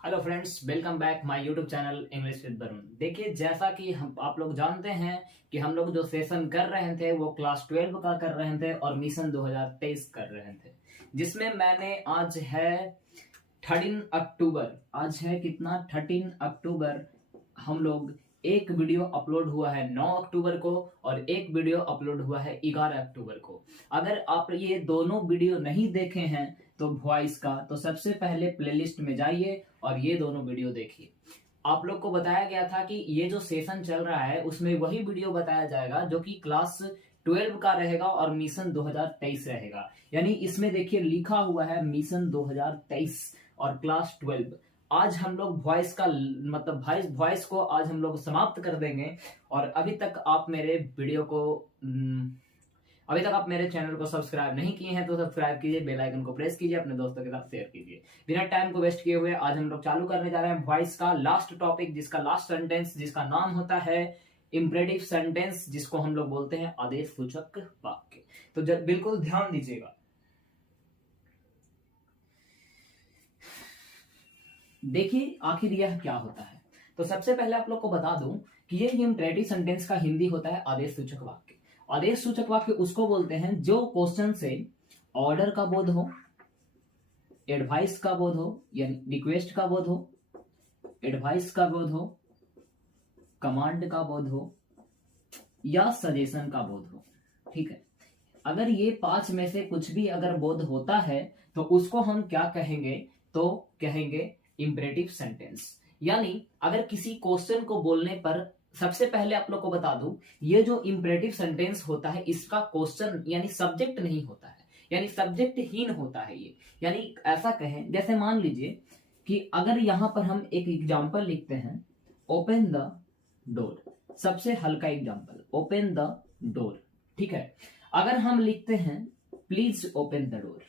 Hello friends, welcome back my YouTube channel English with Varun. देखिए, जैसा कि हम आप लोग जानते हैं कि हम लोग जो सेशन कर रहे थे वो क्लास 12 का कर रहे थे और मिशन 2023 कर रहे थे, जिसमें मैंने आज है 13 अक्टूबर। आज है कितना? 13 अक्टूबर। हम लोग एक वीडियो अपलोड हुआ है 9 अक्टूबर को और एक वीडियो अपलोड हुआ है 11 अक्टूबर को। अगर आप ये दोनों वीडियो नहीं देखे हैं तो वॉइस का, तो सबसे पहले प्लेलिस्ट में जाइए और ये दोनों वीडियो देखिए। आप लोग को बताया गया था कि ये जो सेशन चल रहा है उसमें वही वीडियो बताया जाएगा जो कि क्लास 12 का रहेगा और मिशन 2023 रहेगा। यानी इसमें देखिए लिखा हुआ है मिशन 2023 और क्लास 12। आज हम लोग वॉइस का मतलब वॉइस को आज हम लोग समाप्त कर देंगे। और अभी तक आप मेरे वीडियो को अभी तक आप मेरे चैनल को सब्सक्राइब नहीं किए हैं तो सब्सक्राइब कीजिए, बेल आइकन को प्रेस कीजिए, अपने दोस्तों के साथ शेयर कीजिए। बिना टाइम को वेस्ट किए हुए आज हम लोग चालू करने जा रहे हैं वॉइस का लास्ट टॉपिक, जिसका लास्ट सेंटेंस जिसका नाम होता है इंपरेटिव सेंटेंस, जिसको हम लोग बोलते हैं आदेश सूचक वाक्य। तो बिल्कुल ध्यान दीजिएगा। देखिए आखिर यह क्या होता है। तो सबसे पहले आप लोग को बता दूं कि ये इंपरेटिव सेंटेंस का हिंदी होता है आदेश सूचक वाक्य। आदेश सूचक वाक्य उसको बोलते हैं जो क्वेश्चन से ऑर्डर का बोध हो, एडवाइस का बोध हो, यानी रिक्वेस्ट का बोध हो, एडवाइस का बोध हो, कमांड का बोध हो या सजेशन का बोध हो। ठीक है, अगर ये 5 में से कुछ भी अगर बोध होता है तो उसको हम क्या कहेंगे? तो कहेंगे इंपरेटिव सेंटेंस। यानी अगर किसी क्वेश्चन को बोलने पर, सबसे पहले आप लोग को बता दूं, ये जो इंपरेटिव सेंटेंस होता है इसका क्वेश्चन यानी सब्जेक्ट नहीं होता है, यानी सब्जेक्ट हीन होता है ये। यानी ऐसा कहें, जैसे मान लीजिए कि अगर यहां पर हम एक एग्जांपल लिखते हैं, ओपन द डोर। सबसे हल्का एग्जांपल, ओपन द डोर। ठीक है, अगर हम लिखते हैं प्लीज ओपन द डोर,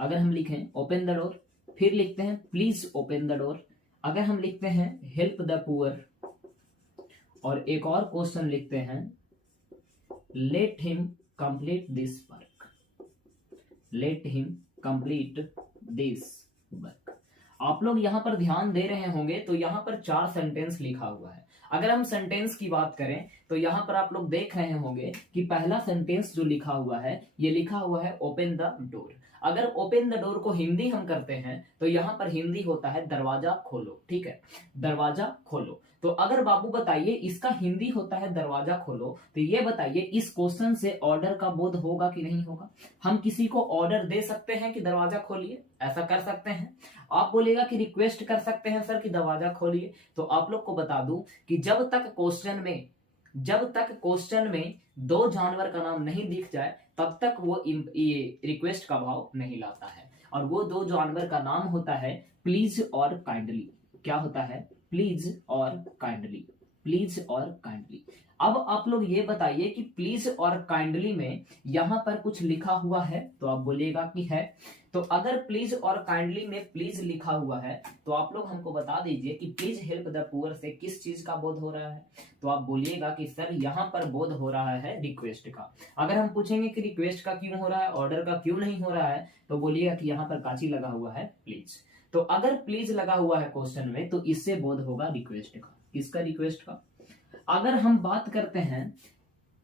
अगर हम लिखें ओपन द डोर, फिर लिखते हैं प्लीज ओपन द डोर, अगर हम लिखते हैं हेल्प द पुअर, और एक और क्वेश्चन लिखते हैं late him complete this work, late him complete this work. आप लोग यहां पर ध्यान दे रहे होंगे तो यहां पर 4 सेंटेंस लिखा हुआ है। अगर हम सेंटेंस की बात करें तो यहां पर आप लोग देख रहे होंगे कि पहला सेंटेंस जो लिखा हुआ है ये लिखा हुआ है ओपन द डोर। अगर ओपन द डोर को हिंदी हम करते हैं तो यहां पर हिंदी होता है दरवाजा खोलो। ठीक है, दरवाजा खोलो। तो अगर बाबू बताइए इसका हिंदी होता है दरवाजा खोलो, तो ये बताइए इस क्वेश्चन से ऑर्डर का बोध होगा कि नहीं होगा? हम किसी को ऑर्डर दे सकते हैं कि दरवाजा खोलिए, ऐसा कर सकते हैं। आप बोलेगा कि रिक्वेस्ट कर सकते हैं सर कि दरवाजा खोलिए। तो आप लोग को बता दूं कि जब तक क्वेश्चन में 2 जानवर का नाम नहीं दिख जाए तब तक वो ये रिक्वेस्ट का भाव नहीं लाता है। और वो 2 जानवर का नाम होता है प्लीज और काइंडली। क्या होता है? प्लीज और काइंडली, प्लीज और काइंडली। अब आप लोग ये बताइए कि प्लीज और काइंडली में यहां पर कुछ लिखा हुआ है, तो आप बोलिएगा कि है। तो अगर प्लीज और काइंडली में प्लीज लिखा हुआ है तो आप लोग हमको बता दीजिए कि प्लीज हेल्प द पुअर से किस चीज का बोध हो रहा है? तो आप बोलिएगा कि सर यहां पर बोध हो रहा है रिक्वेस्ट का। अगर हम पूछेंगे कि रिक्वेस्ट का क्यों हो रहा है, ऑर्डर का क्यों नहीं हो रहा है, तो बोलिएगा कि यहां पर काची लगा हुआ है प्लीज। तो अगर प्लीज लगा हुआ है क्वेश्चन में तो इससे बोध होगा रिक्वेस्ट का। किसका? रिक्वेस्ट का। अगर हम बात करते हैं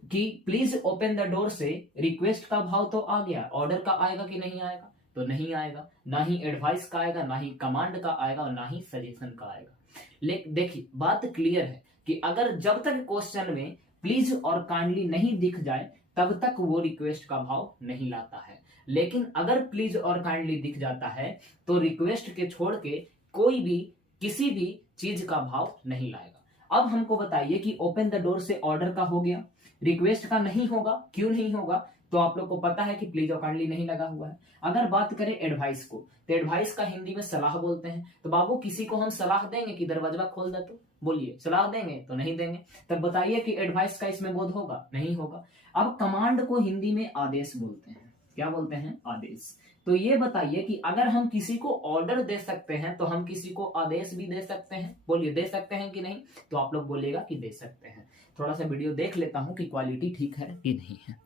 कि प्लीज ओपन द डोर से रिक्वेस्ट का भाव तो आ गया, ऑर्डर का आएगा कि नहीं आएगा? तो नहीं आएगा। ना ही एडवाइस का आएगा, ना ही कमांड का आएगा और ना ही सजेशन का आएगा। लेकिन देखिए बात क्लियर है कि अगर जब तक क्वेश्चन में प्लीज और काइंडली नहीं दिख जाए तब तक वो रिक्वेस्ट का भाव नहीं लाता है। लेकिन अगर प्लीज और काइंडली दिख जाता है तो रिक्वेस्ट के छोड़ के कोई भी किसी भी चीज का भाव नहीं लाएगा। अब हमको बताइए कि ओपन द डोर से ऑर्डर का हो गया, रिक्वेस्ट का नहीं होगा। क्यों नहीं होगा? तो आप लोग को पता है कि प्लीज और काइंडली नहीं लगा हुआ है। अगर बात करें एडवाइस को, तो एडवाइस का हिंदी में सलाह बोलते हैं। तो बाबू किसी को हम सलाह देंगे कि दरवाजा खोल दे, तो बोलिए सलाह देंगे? तो नहीं देंगे। तब बताइए कि एडवाइस का इसमें बोध होगा? नहीं होगा। अब कमांड को हिंदी में आदेश बोलते हैं। क्या बोलते हैं? आदेश। तो ये बताइए कि अगर हम किसी को ऑर्डर दे सकते हैं तो हम किसी को आदेश भी दे सकते हैं? बोलिए दे सकते हैं कि नहीं? तो आप लोग बोलिएगा कि दे सकते हैं। थोड़ा सा वीडियो देख लेता हूं कि क्वालिटी ठीक है कि नहीं है।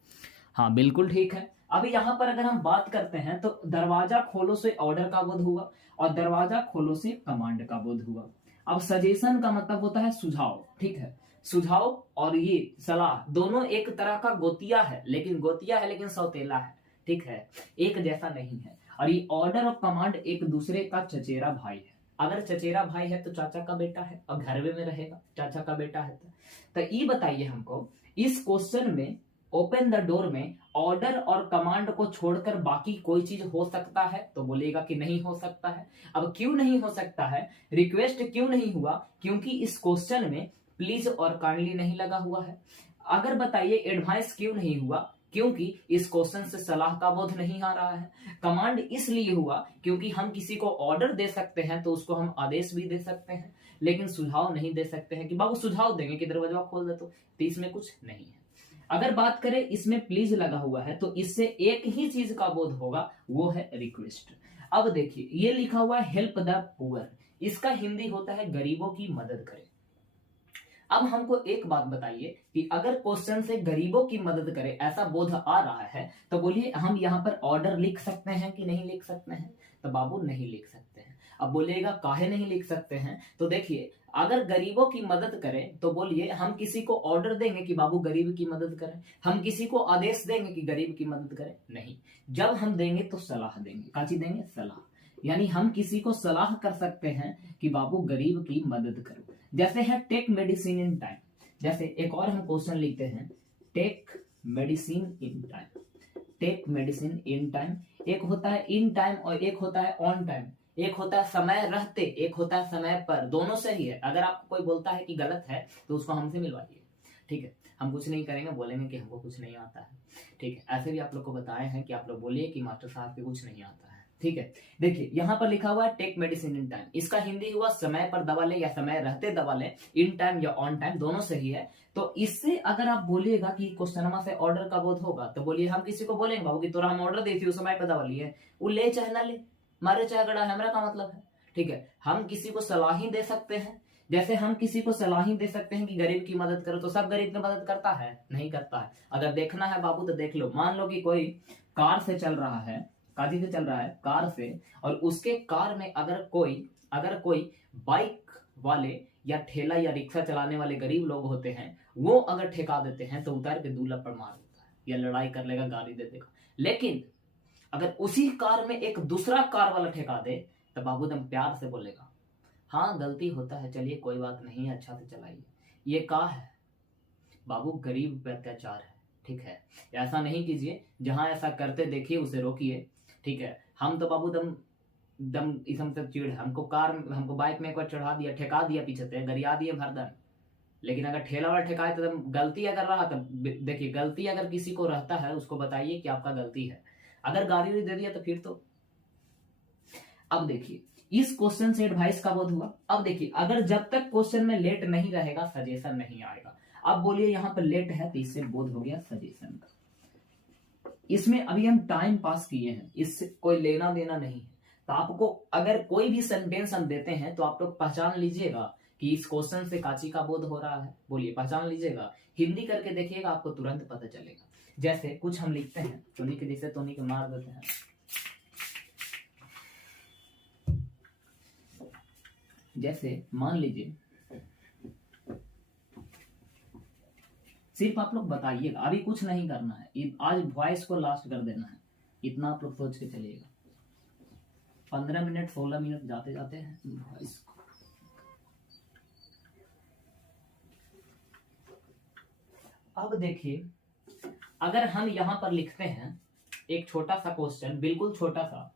हाँ बिल्कुल ठीक है। अभी यहाँ पर अगर हम बात करते हैं तो दरवाजा खोलो से ऑर्डर का बोध हुआ और दरवाजा खोलो से कमांड का बोध हुआ। अब सजेशन का मतलब होता है सुझाव, ठीक है, सुझाव और ये सलाह दोनों एक तरह का गोतिया है, लेकिन सौतेला है, ठीक है, एक जैसा नहीं है। और ये ऑर्डर और कमांड एक दूसरे का चचेरा भाई है। अगर चचेरा भाई है तो चाचा का बेटा है और घर में रहेगा, चाचा का बेटा है। तो ये बताइए हमको, इस क्वेश्चन में ओपन द डोर में ऑर्डर और कमांड को छोड़कर बाकी कोई चीज हो सकता है? तो बोलेगा कि नहीं हो सकता है। अब क्यों नहीं हो सकता है, रिक्वेस्ट क्यों नहीं हुआ? क्योंकि इस क्वेश्चन में प्लीज और काइंडली नहीं लगा हुआ है। अगर बताइए एडवाइस क्यों नहीं हुआ? क्योंकि इस क्वेश्चन से सलाह का बोध नहीं आ रहा है। कमांड इसलिए हुआ क्योंकि हम किसी को ऑर्डर दे सकते हैं तो उसको हम आदेश भी दे सकते हैं, लेकिन सुझाव नहीं दे सकते हैं कि बाबू सुझाव देंगे कि दरवाजा खोल दे, तो इसमें कुछ नहीं है। अगर बात करें इसमें प्लीज लगा हुआ है तो इससे एक ही चीज का बोध होगा, वो है रिक्वेस्ट। अब देखिए ये लिखा हुआ है हेल्प द पुअर, इसका हिंदी होता है गरीबों की मदद करें। अब हमको एक बात बताइए कि अगर क्वेश्चन से गरीबों की मदद करें ऐसा बोध आ रहा है तो बोलिए हम यहाँ पर ऑर्डर लिख सकते हैं कि नहीं लिख सकते हैं? तो बाबू नहीं लिख सकते हैं। अब बोलिएगा काहे नहीं लिख सकते हैं? तो देखिए अगर गरीबों की मदद करें तो बोलिए हम किसी को ऑर्डर देंगे कि बाबू गरीब की मदद करें? हम किसी को आदेश देंगे कि गरीब की मदद करें? नहीं। जब हम देंगे तो सलाह देंगे। काची देंगे? सलाह। यानी हम किसी को सलाह कर सकते हैं कि बाबू गरीब की मदद करो। जैसे है टेक मेडिसिन इन टाइम। जैसे एक और हम क्वेश्चन लिखते हैं take medicine in time. Take medicine in time, एक होता है इन टाइम और एक होता है ऑन टाइम। एक होता है समय रहते, एक होता है समय पर, दोनों सही है। अगर आपको कोई बोलता है कि गलत है तो उसको हमसे मिलवाइए, ठीक है, हम कुछ नहीं करेंगे, बोलेंगे कि हमको कुछ नहीं आता है, ठीक है। ऐसे भी आप लोग को बताए हैं कि आप लोग बोलिए कि मास्टर साहब के कुछ नहीं आता है, ठीक है। देखिए यहाँ पर लिखा हुआ है टेक मेडिसिन इन टाइम, इसका हिंदी हुआ समय पर दवा ले या समय रहते दवा ले, इन टाइम या ऑन टाइम दोनों सही है। तो इससे अगर आप बोलिएगा कि क्वेश्चन से ऑर्डर का बोध होगा तो बोलिए हम किसी को बोलेंगे बाबू कि तोरा हम ऑर्डर देती हूँ समय पर दवा लिए, वो ले चाहे ना ले, मारे चाहे गड़ा है, हमारा का मतलब है, ठीक है। हम किसी को सलाह ही दे सकते हैं। जैसे हम किसी को सलाह ही दे सकते हैं कि गरीब की मदद करो, तो सब गरीब की मदद करता है? नहीं करता है। अगर देखना है बाबू तो देख लो, मान लो कि कोई कार से चल रहा है, काजी से चल रहा है कार से, और उसके कार में अगर कोई बाइक वाले या ठेला या रिक्शा चलाने वाले गरीब लोग होते हैं, वो अगर ठेका देते हैं तो उतार के दूल्हा पर मार देता है या लड़ाई कर लेगा, गाली दे देगा। लेकिन अगर उसी कार में एक दूसरा कार वाला ठेका दे तो बाबू दम प्यार से बोलेगा हाँ गलती होता है, चलिए कोई बात नहीं, अच्छा से चलाइए। ये का है बाबू? गरीब पे अत्याचार है, ठीक है। ऐसा नहीं कीजिए, जहां ऐसा करते देखिए उसे रोकिए, ठीक है। हम तो बाबू दम दम इसम से चिड़, हमको बाइक में एक बार चढ़ा दिया, ठेका दिया, पीछे से गरिया दिए भरदन। लेकिन अगर ठेला वाला ठेकाए तो गलती अगर रहा तो देखिए, गलती अगर किसी को रहता है उसको बताइए कि आपका गलती है। अगर गाली दे दिया तो फिर तो। अब देखिए इस क्वेश्चन से एडवाइस का बोध हुआ। अब देखिए अगर जब तक क्वेश्चन में लेट नहीं रहेगा सजेशन नहीं आएगा। अब बोलिए यहाँ पर लेट है तो इससे बोध हो गया सजेशन का। इसमें अभी हम टाइम पास किए हैं, इससे कोई लेना देना नहीं है। तो आपको अगर कोई भी सेंटेंस हम देते हैं तो आप लोग पहचान लीजिएगा कि इस क्वेश्चन से काची का बोध हो रहा है। बोलिए पहचान लीजिएगा, हिंदी करके देखिएगा, आपको तुरंत पता चलेगा। जैसे कुछ हम लिखते हैं, चुनी के जैसे तोनी के मार देते हैं। जैसे मान लीजिए, सिर्फ आप लोग बताइएगा, अभी कुछ नहीं करना है, आज वॉइस को लास्ट कर देना है, इतना आप लोग सोच के चलिएगा। 15 मिनट 16 मिनट जाते जाते हैं वॉइस को। अब देखिए अगर हम यहां पर लिखते हैं एक छोटा सा क्वेश्चन, बिल्कुल छोटा सा,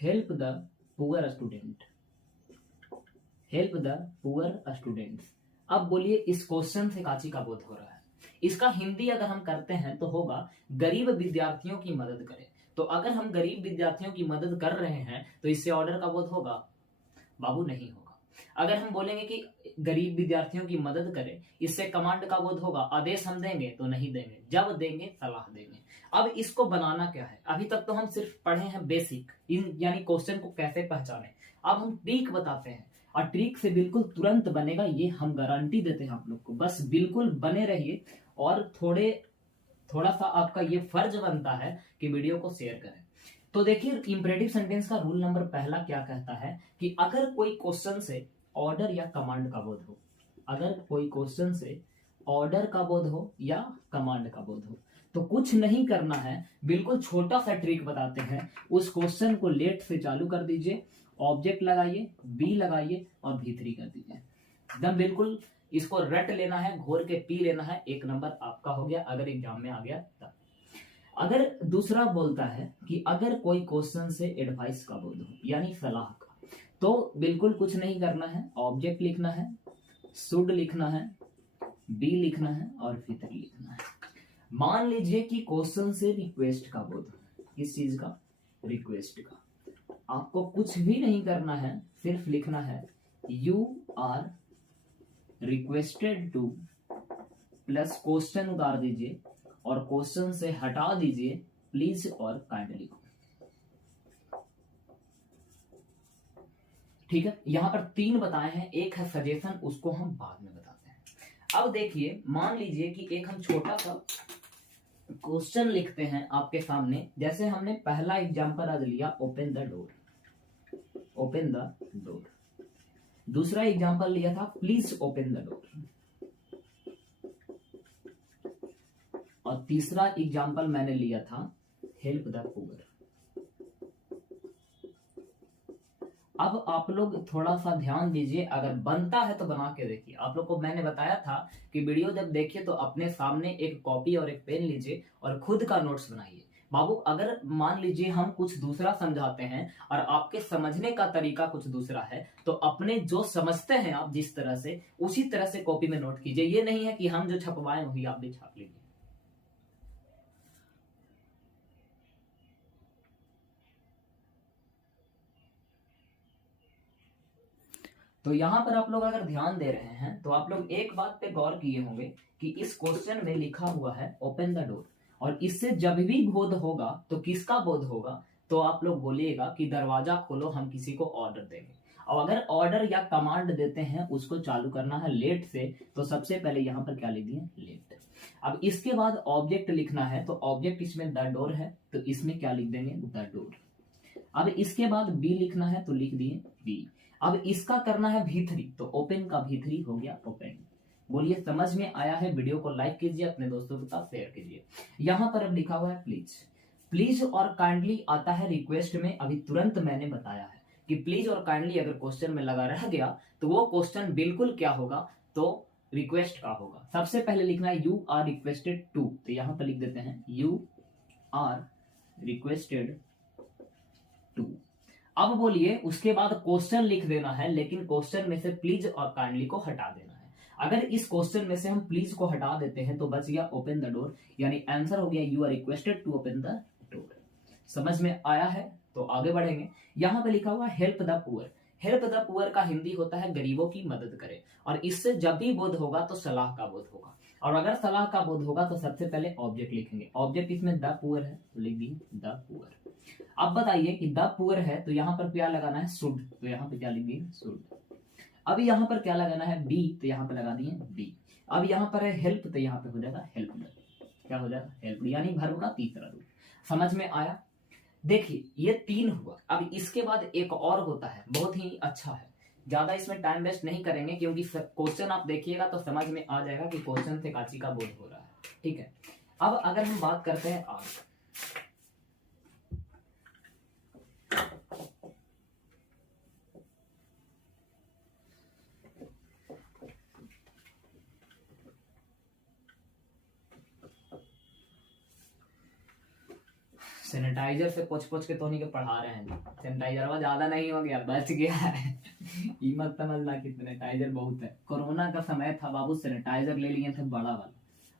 help the poor student, help the poor students. अब बोलिए इस क्वेश्चन से काची का बोध हो रहा है? इसका हिंदी अगर हम करते हैं तो होगा गरीब विद्यार्थियों की मदद करें। तो अगर हम गरीब विद्यार्थियों की मदद कर रहे हैं तो इससे ऑर्डर का बोध होगा? बाबू नहीं होगा। अगर हम बोलेंगे कि गरीब विद्यार्थियों की मदद करें, इससे कमांड का बोध होगा? आदेश हम देंगे तो नहीं देंगे, जब देंगे सलाह देंगे। अब इसको बनाना क्या है? अभी तक तो हम सिर्फ पढ़े हैं बेसिक, यानी क्वेश्चन को कैसे पहचाने। अब हम ट्रिक बताते हैं और ट्रिक से बिल्कुल तुरंत बनेगा, ये हम गारंटी देते हैं आप लोग को। बस बिल्कुल बने रहिए और थोड़ा सा आपका ये फर्ज बनता है कि वीडियो को शेयर करें। तो देखिए इंपरेटिव सेंटेंस का रूल नंबर पहला क्या कहता है कि अगर कोई क्वेश्चन से ऑर्डर या कमांड का बोध हो, अगर कोई क्वेश्चन से ऑर्डर का बोध हो या कमांड का बोध हो तो कुछ नहीं करना है, बिल्कुल छोटा सा ट्रिक बताते हैं। उस क्वेश्चन को लेट से चालू कर दीजिए, ऑब्जेक्ट लगाइए, बी लगाइए और भी3 कर दीजिए। एकदम बिल्कुल इसको रट लेना है, घोर के पी लेना है, 1 नंबर आपका हो गया अगर एग्जाम में आ गया तब। अगर दूसरा बोलता है कि अगर कोई क्वेश्चन से एडवाइस का बोध हो यानी सलाह का, तो बिल्कुल कुछ नहीं करना है, ऑब्जेक्ट लिखना है, शुड लिखना है, बी लिखना है और भी3 लिखना है। मान लीजिए कि क्वेश्चन से रिक्वेस्ट का बोध हो, किस चीज का? रिक्वेस्ट का। आपको कुछ भी नहीं करना है, सिर्फ लिखना है you are requested to plus question उतार दीजिए और क्वेश्चन से हटा दीजिए प्लीज और काइंडली को। ठीक है, यहां पर 3 बताए हैं, एक है सजेशन, उसको हम बाद में बताते हैं। अब देखिए मान लीजिए कि एक हम छोटा सा क्वेश्चन लिखते हैं आपके सामने, जैसे हमने पहला एग्जांपल आज लिया open the door, open the door. दूसरा एग्जांपल लिया था प्लीज ओपन द डोर, और तीसरा एग्जांपल मैंने लिया था हेल्प द पुअर। अब आप लोग थोड़ा सा ध्यान दीजिए, अगर बनता है तो बना के देखिए। आप लोग को मैंने बताया था कि वीडियो जब देखिए तो अपने सामने एक कॉपी और एक पेन लीजिए और खुद का नोट्स बनाइए। बाबू अगर मान लीजिए हम कुछ दूसरा समझाते हैं और आपके समझने का तरीका कुछ दूसरा है, तो अपने जो समझते हैं आप जिस तरह से, उसी तरह से कॉपी में नोट कीजिए। ये नहीं है कि हम जो छपवाएं वही आप भी छाप लीजिए। तो यहां पर आप लोग अगर ध्यान दे रहे हैं तो आप लोग एक बात पे गौर किए होंगे कि इस क्वेश्चन में लिखा हुआ है ओपन द डोर, और इससे जब भी बोध होगा तो किसका बोध होगा? तो आप लोग बोलिएगा कि दरवाजा खोलो, हम किसी को ऑर्डर देंगे। और अगर ऑर्डर या कमांड देते हैं उसको चालू करना है लेट से, तो सबसे पहले यहाँ पर क्या लिख दिए? लेट। अब इसके बाद ऑब्जेक्ट लिखना है, तो ऑब्जेक्ट इसमें द डोर है तो इसमें क्या लिख देंगे? The door. अब इसके बाद बी लिखना है तो लिख दिए बी। अब इसका करना है भी3, तो ओपन का भी3 हो गया ओपन। बोलिए समझ में आया है? वीडियो को लाइक कीजिए, अपने दोस्तों के साथ शेयर कीजिए। यहां पर अब लिखा हुआ है प्लीज। प्लीज और काइंडली आता है रिक्वेस्ट में, अभी तुरंत मैंने बताया है कि प्लीज और काइंडली अगर क्वेश्चन में लगा रह गया तो वो क्वेश्चन बिल्कुल क्या होगा? तो रिक्वेस्ट का होगा। सबसे पहले लिखना है यू आर रिक्वेस्टेड टू, तो यहां पर लिख देते हैं यू आर रिक्वेस्टेड टू। अब बोलिए उसके बाद क्वेश्चन लिख देना है, लेकिन क्वेश्चन में से प्लीज और काइंडली को हटा देना है। अगर इस क्वेश्चन में से हम प्लीज को हटा देते हैं तो बच गया ओपन द डोर, यानी आंसर हो गया you are requested to open the door. समझ में आया है? तो आगे बढ़ेंगे। यहां पे लिखा हुआ help the poor. Help the poor का हिंदी होता है गरीबों की मदद करे, और इससे जब भी बोध होगा तो सलाह का बोध होगा। और अगर सलाह का बोध होगा तो सबसे पहले ऑब्जेक्ट लिखेंगे। ऑब्जेक्ट इसमें द पुअर है तो लिख दिए द पुअर। अब बताइए कि द पुअर है तो यहाँ पर क्या लगाना है? शुड, तो यहाँ पे क्या लिख दिए? शुड। अब यहाँ पर क्या लगाना है? बी, तो यहाँ पे लगा दिए बी। अब यहाँ पर है हेल्प, तो यहाँ पे हो जाएगा हेल्प। क्या हो जाएगा? हेल्प, यानी वर्ब का तीसरा रूप। समझ में आया? देखिए ये 3 हुआ। अब इसके बाद एक और होता है, बहुत ही अच्छा है, ज्यादा इसमें टाइम वेस्ट नहीं करेंगे क्योंकि क्वेश्चन आप देखिएगा तो समझ में आ जाएगा कि क्वेश्चन से काची का बोध हो रहा है। ठीक है, अब अगर हम बात करते हैं आज, सैनिटाइजर से पोछ के तो नहीं के पढ़ा रहे हैं। सैनिटाइजर ज्यादा नहीं हो गया, बच गया है। ये मत समझना कि सैनिटाइजर बहुत है। कोरोना का समय था बाबू, सैनिटाइजर ले लिए थे बड़ा वाला।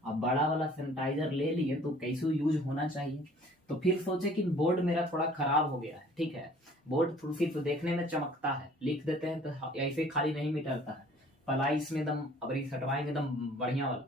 अब बड़ा वाला सैनिटाइजर ले लिए तो कैसे यूज होना चाहिए, तो फिर सोचे कि बोर्ड मेरा थोड़ा खराब हो गया है। ठीक है, बोर्ड फिर तो देखने में चमकता है, लिख देते हैं तो ऐसे खाली नहीं मिटता है, पलाई इसमें एकदम अब सटवाएंगे एकदम बढ़िया वाला।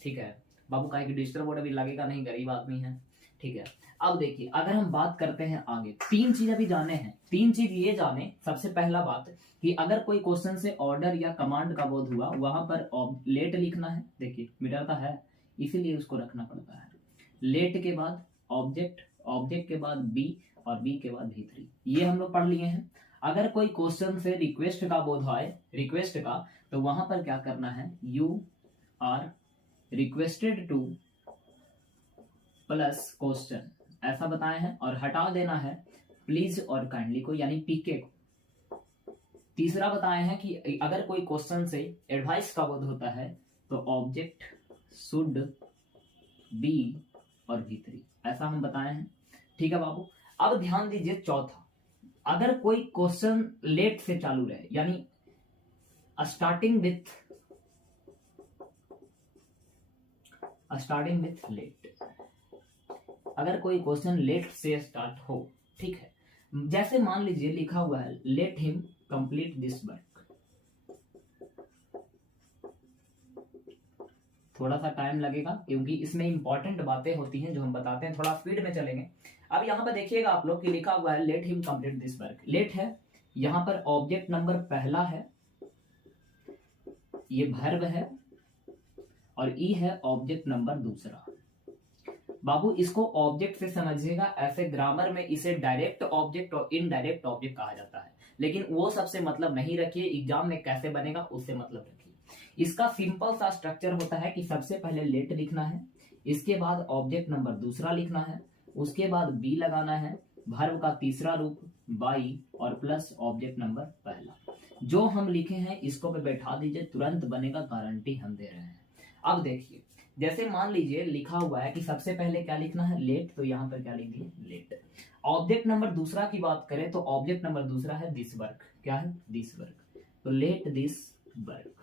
ठीक है बाबू, का डिजिटल बोर्ड अभी लगेगा नहीं, गरीब आदमी है। ठीक है, अब देखिए अगर हम बात करते हैं आगे, 3 चीज अभी जाने हैं। 3 चीज ये जाने, सबसे पहला बात कि अगर कोई क्वेश्चन से ऑर्डर या कमांड का बोध हुआ, वहां पर लेट लिखना है। देखिए मिटाता है इसीलिए उसको रखना पड़ता है। लेट के बाद ऑब्जेक्ट, ऑब्जेक्ट के बाद बी और बी के बाद V3, ये हम लोग पढ़ लिए हैं। अगर कोई क्वेश्चन से रिक्वेस्ट का बोध आए, रिक्वेस्ट का, तो वहां पर क्या करना है, you are requested to plus question ऐसा बताए हैं, और हटा देना है प्लीज और काइंडली को, यानी पीके को। तीसरा बताए हैं कि अगर कोई क्वेश्चन से एडवाइस का बोध होता है तो ऑब्जेक्ट शुड बी और V3 ऐसा हम बताए हैं। ठीक है बाबू। अब ध्यान दीजिए चौथा, अगर कोई क्वेश्चन लेट से चालू रहे, यानी स्टार्टिंग विथ लेट, अगर कोई क्वेश्चन लेट से स्टार्ट हो, ठीक है, जैसे मान लीजिए लिखा हुआ है let him complete this work, थोड़ा सा टाइम लगेगा क्योंकि इसमें इंपॉर्टेंट बातें होती हैं जो हम बताते हैं, थोड़ा स्पीड में चलेंगे। अब यहाँ पर देखिएगा आप लोग कि लिखा हुआ है let him complete this work, let है, यहाँ पर ऑब्जेक्ट नंबर पहला है, ये वर्ब है, और ई है ऑब्जेक्ट नंबर दूसरा। बाबू इसको ऑब्जेक्ट से समझिएगा, ऐसे ग्रामर में इसे डायरेक्ट ऑब्जेक्ट और इनडायरेक्ट ऑब्जेक्ट कहा जाता है, लेकिन वो सबसे मतलब नहीं रखिए, एग्जाम में कैसे बनेगा उससे मतलब रखिए। इसका सिंपल सा स्ट्रक्चर होता है कि सबसे पहले लेट लिखना है, इसके बाद ऑब्जेक्ट नंबर दूसरा लिखना है, उसके बाद बी लगाना है, वर्ब का तीसरा रूप बाई और प्लस ऑब्जेक्ट नंबर पहला। जो हम लिखे हैं इसको पे बैठा दीजिए, तुरंत बनेगा, गारंटी हम दे रहे हैं। अब देखिए, जैसे मान लीजिए लिखा हुआ है कि सबसे पहले क्या लिखना है, लेट, तो यहाँ पर क्या लिख दिए, लेट। ऑब्जेक्ट नंबर दूसरा की बात करें तो ऑब्जेक्ट नंबर दूसरा है दिस वर्क, क्या है, दिस वर्क, तो लेट दिस वर्क।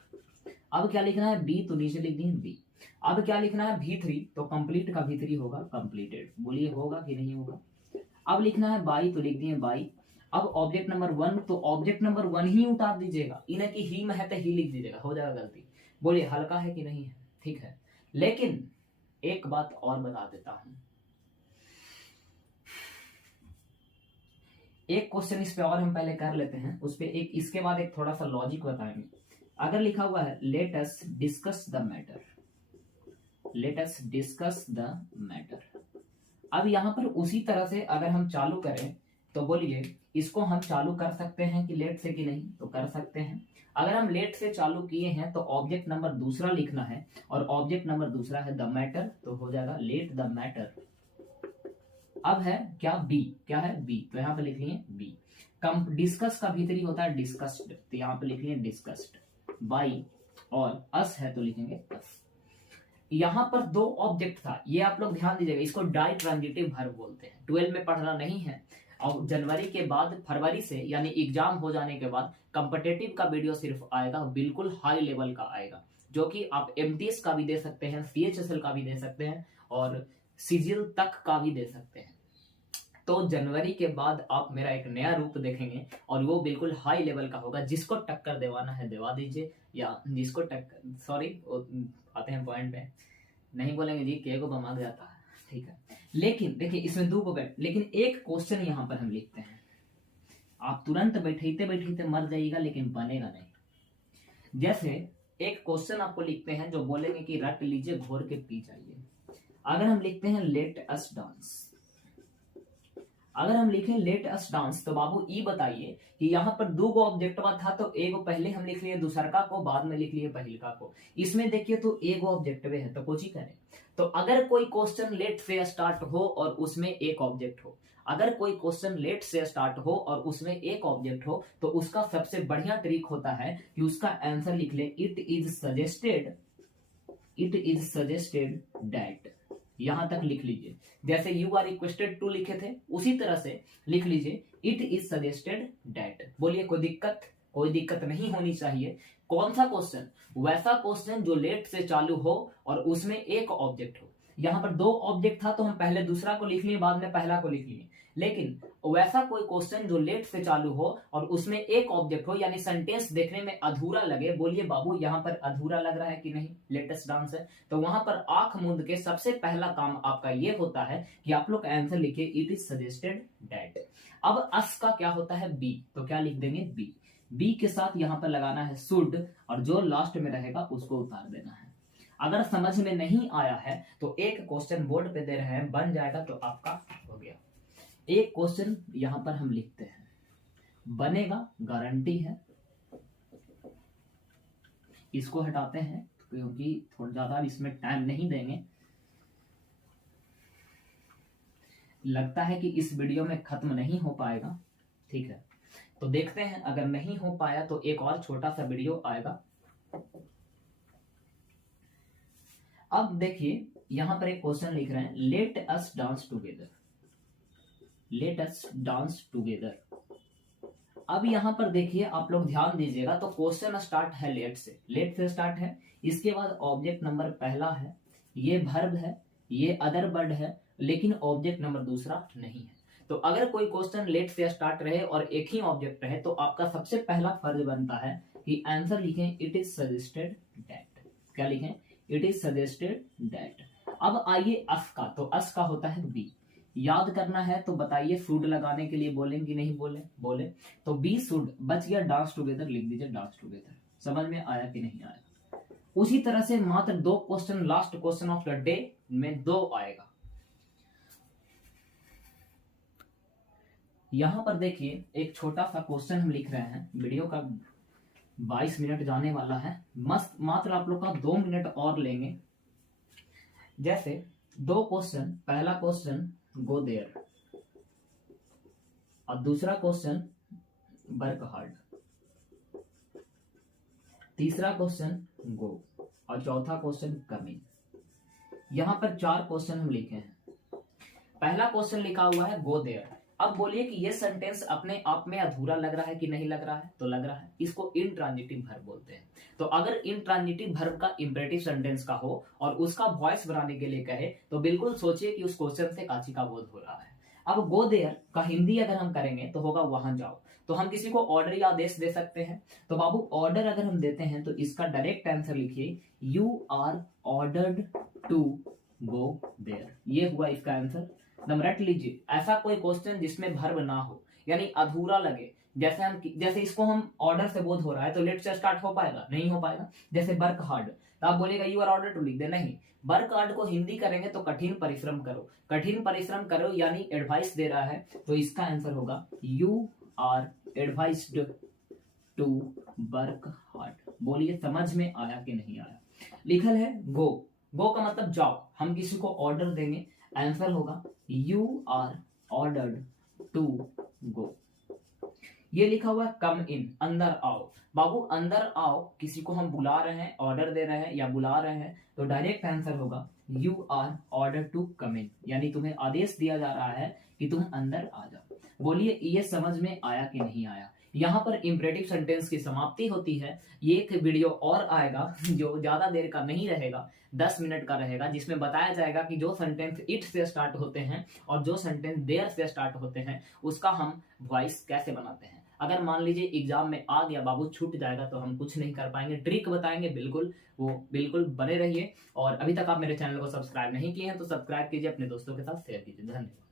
अब क्या लिखना है, बी, तो नीचे लिख दिए बी। अब क्या लिखना है, V3, तो कंप्लीट का V3 होगा कंप्लीटेड, बोलिए होगा कि नहीं होगा। अब लिखना है बाई, तो लिख दिए बाई। अब ऑब्जेक्ट नंबर 1, तो ऑब्जेक्ट नंबर 1 ही उतार दीजिएगा, इन्हें की ही में है तो ही लिख दीजिएगा, हो जाएगा गलती। बोलिए हल्का है कि नहीं है, ठीक है। लेकिन एक बात और बता देता हूं, एक क्वेश्चन इस पे और हम पहले कर लेते हैं, उस पे एक, इसके बाद एक थोड़ा सा लॉजिक बताएंगे। अगर लिखा हुआ है let us discuss the matter, let us discuss the matter, अब यहां पर उसी तरह से अगर हम चालू करें तो बोलिए इसको हम चालू कर सकते हैं कि लेट से, कि नहीं, तो कर सकते हैं। अगर हम लेट से चालू किए हैं तो ऑब्जेक्ट नंबर दूसरा लिखना है, और ऑब्जेक्ट नंबर दूसरा है द मैटर, तो हो जाएगा लेट द मैटर। अब है क्या, बी, क्या है, बी, तो यहाँ पे लिख लिए बी। डिस्कस का भीतरी होता है डिस्कस्ड, तो यहाँ पे लिख लिए डिस्कस्ड बाई, और अस है तो लिखेंगे अस। यहां पर दो ऑब्जेक्ट था, ये आप लोग ध्यान दीजिएगा, इसको डाई ट्रांजिटिव वर्ब बोलते हैं। 12 में पढ़ना नहीं है, और जनवरी के बाद, फरवरी से यानी एग्जाम हो जाने के बाद कॉम्पिटिटिव का वीडियो सिर्फ आएगा, बिल्कुल हाई लेवल का आएगा, जो कि आप एमटीएस का भी दे सकते हैं, सीएचएसएल का भी दे सकते हैं, और सीजीएल तक का भी दे सकते हैं। तो जनवरी के बाद आप मेरा एक नया रूप देखेंगे, और वो बिल्कुल हाई लेवल का होगा। जिसको टक्कर दिवाना है दिवा दीजिए, या जिसको टक्कर, सॉरी आते हैं पॉइंट पे, नहीं बोलेंगे जी के को बमा जाता है, ठीक है। लेकिन देखिए इसमें दो को बैठ, लेकिन एक क्वेश्चन यहां पर हम लिखते हैं, आप तुरंत बैठते बैठते मर जाइएगा, लेकिन बनेगा नहीं। जैसे एक क्वेश्चन आपको लिखते हैं जो बोलेंगे कि रट लीजिए घोर के पी जाइए। अगर हम लिखते हैं लेट अस डांस, अगर हम लिखें लेट अस डांस, तो बाबू ई बताइए कि यहाँ पर दो गो ऑब्जेक्टवा था, तो एगो पहले हम लिख लिए दूसरका को, बाद में लिख लिए पहिलका को। इसमें देखिए तो एगो ऑब्जेक्टिव है, तो कुछ ही करें। तो अगर कोई क्वेश्चन लेट से स्टार्ट हो और उसमें एक ऑब्जेक्ट हो, अगर कोई क्वेश्चन लेट से स्टार्ट हो और उसमें एक ऑब्जेक्ट हो, तो उसका सबसे बढ़िया ट्रिक होता है कि उसका आंसर लिख ले it is suggested, it is suggested that, यहां तक लिख लीजिए। जैसे यू आर रिक्वेस्टेड टू लिखे थे, उसी तरह से लिख लीजिए इट इज सजेस्टेड दैट। बोलिए कोई दिक्कत, कोई दिक्कत नहीं होनी चाहिए। कौन सा क्वेश्चन, वैसा क्वेश्चन जो लेट से चालू हो और उसमें एक ऑब्जेक्ट हो। यहां पर दो ऑब्जेक्ट था तो हम पहले दूसरा को लिख लिए, बाद में पहला को लिख लिए। लेकिन वैसा कोई क्वेश्चन जो लेट से चालू हो और उसमें एक ऑब्जेक्ट हो, यानी सेंटेंस देखने में अधूरा लगे। बोलिए बाबू यहाँ पर अधूरा लग रहा है कि नहीं, लेटेस्ट डांस है, तो वहां पर आंख मूंद के सबसे पहला काम आपका ये होता है कि आप लोग आंसर लिखिए इट इज सजेस्टेड दैट। अब अस का क्या होता है, बी, तो क्या लिख देंगे बी। बी के साथ यहां पर लगाना है शुड, और जो लास्ट में रहेगा उसको उतार देना है। अगर समझ में नहीं आया है तो एक क्वेश्चन बोर्ड पे दे रहे हैं, बन जाएगा तो आपका हो गया। एक क्वेश्चन यहां पर हम लिखते हैं, बनेगा गारंटी है, इसको हटाते हैं क्योंकि थोड़ा ज्यादा इसमें टाइम नहीं देंगे, लगता है कि इस वीडियो में खत्म नहीं हो पाएगा। ठीक है, तो देखते हैं, अगर नहीं हो पाया तो एक और छोटा सा वीडियो आएगा। अब देखिए यहां पर एक क्वेश्चन लिख रहे हैं, let us dance together, let us dance together. अब यहां पर देखिए आप लोग ध्यान दीजिएगा, तो क्वेश्चन स्टार्ट है लेट से स्टार्ट है, इसके बाद ऑब्जेक्ट नंबर पहला है, ये वर्ब है, ये अदर वर्ड है, लेकिन ऑब्जेक्ट नंबर दूसरा नहीं है। तो अगर कोई क्वेश्चन लेट से स्टार्ट रहे और एक ही ऑब्जेक्ट रहे तो आपका सबसे पहला फर्ज बनता है कि आंसर लिखें इट इज सजेस्टेड दैट। क्या लिखें? It is suggested that. अब आइए अस का, तो अस का होता है बी। याद करना है तो बताइए, शुड लगाने के लिए बोलेंगे नहीं बोले तो बी शुड, बच गया डांस टुगेदर, लिख दीजिए डांस टुगेदर। समझ में आया कि नहीं आया? उसी तरह से मात्र 2 question, last question of the day में 2 आएगा। यहां पर देखिए एक छोटा सा क्वेश्चन हम लिख रहे हैं, वीडियो का 22 मिनट जाने वाला है, मस्त मात्र आप लोग का 2 मिनट और लेंगे। जैसे 2 क्वेश्चन, पहला क्वेश्चन गो देयर और दूसरा क्वेश्चन वर्क हार्ड, तीसरा क्वेश्चन गो और चौथा क्वेश्चन कमिंग। यहां पर 4 क्वेश्चन हम लिखे हैं। पहला क्वेश्चन लिखा हुआ है गो देयर। अब बोलिए कि ये सेंटेंस अपने आप में अधूरा लग रहा है कि नहीं लग रहा है? तो लग रहा है। इसको इंट्रांजिटिव वर्ब बोलते हैं। तो अगर इंट्रांजिटिव वर्ब का इंपेरेटिव सेंटेंस का हो और उसका वॉइस बनाने के लिए कहे तो बिल्कुल सोचिए कि उस क्वेश्चन से काची का बोध हो रहा है। अब गो देयर का हिंदी अगर हम करेंगे तो होगा वहां जाओ। तो हम किसी को ऑर्डर या आदेश दे सकते हैं। तो बाबू ऑर्डर अगर हम देते हैं तो इसका डायरेक्ट आंसर लिखिए, you are ordered to go there. ये हुआ इसका आंसर। रट लीजिए, ऐसा कोई क्वेश्चन जिसमें वर्ब ना हो, यानी अधूरा लगे। जैसे इसको हम ऑर्डर से बोध हो रहा है तो लेट से स्टार्ट हो पाएगा? नहीं हो पाएगा। जैसे वर्क हार्ड, तो आप बोलेगा यू आर ऑर्डर टू लिख दे, नहीं। वर्क हार्ड को हिंदी करेंगे तो कठिन परिश्रम करो, कठिन परिश्रम करो यानी एडवाइस दे रहा है, तो इसका आंसर होगा you are advised to work hard. बोलिए समझ में आया कि नहीं आया? लिखल है गो, गो का मतलब जाओ, हम किसी को ऑर्डर देंगे, आंसर होगा you are ordered to go. ये लिखा हुआ है कम इन, अंदर आओ। बाबू अंदर आओ, किसी को हम बुला रहे हैं, ऑर्डर दे रहे हैं या बुला रहे हैं, तो डायरेक्ट आंसर होगा you are order to come in, यानी तुम्हें आदेश दिया जा रहा है कि तुम अंदर आ जाओ। बोलिए ये समझ में आया कि नहीं आया? यहाँ पर इंपरेटिव सेंटेंस की समाप्ति होती है। ये एक वीडियो और आएगा जो ज्यादा देर का नहीं रहेगा, 10 मिनट का रहेगा, जिसमें बताया जाएगा कि जो सेंटेंस इट से स्टार्ट होते हैं और जो सेंटेंस देयर से स्टार्ट होते हैं उसका हम वॉइस कैसे बनाते हैं। अगर मान लीजिए एग्जाम में आ गया बाबू, छूट जाएगा तो हम कुछ नहीं कर पाएंगे, ट्रिक बताएंगे बिल्कुल, वो बिल्कुल बने रहिए। और अभी तक आप मेरे चैनल को सब्सक्राइब नहीं किए हैं तो सब्सक्राइब कीजिए, अपने दोस्तों के साथ शेयर कीजिए। धन्यवाद।